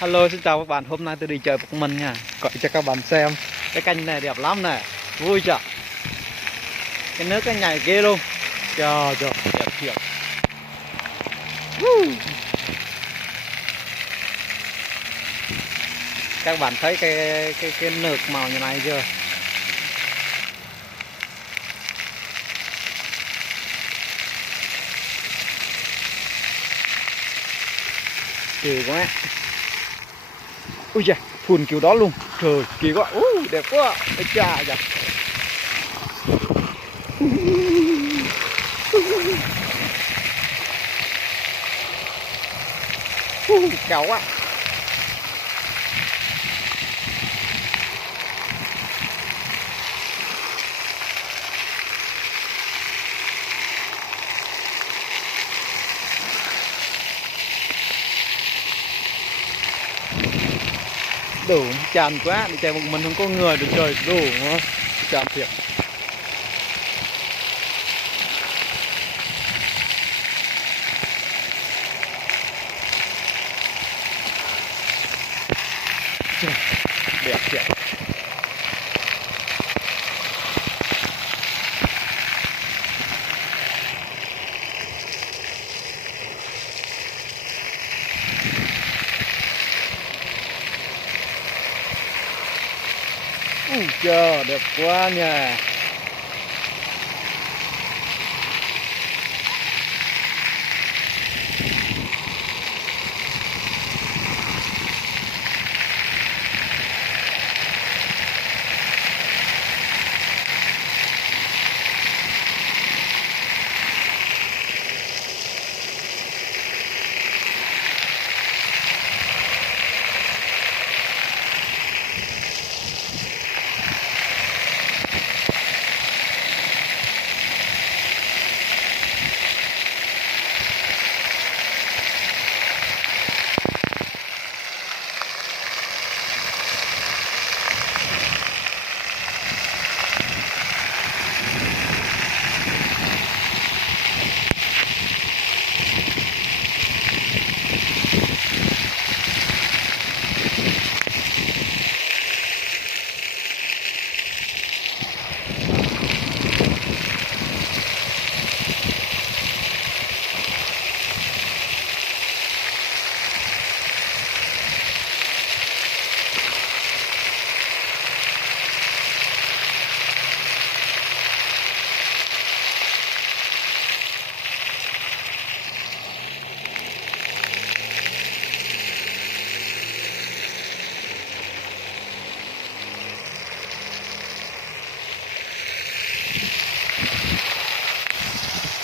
Hello, xin chào các bạn. Hôm nay tôi đi chơi một mình nha. Gọi cho các bạn xem. Cái kênh này đẹp lắm nè. Vui chưa? Cái nước cái nhảy ghê luôn. Trời trời, đẹp thiệt. Các bạn thấy cái nước màu như này chưa? Kỳ quá. Ui da, phun kiểu đó luôn. Trời, kỳ quá. Đẹp quá. Ôi cha trời. Kéo quá. Đủ tràn quá, đi chơi một mình không có người được trời đủ tràn thiệt. Đẹp thiệt. Trời, đẹp quá nha.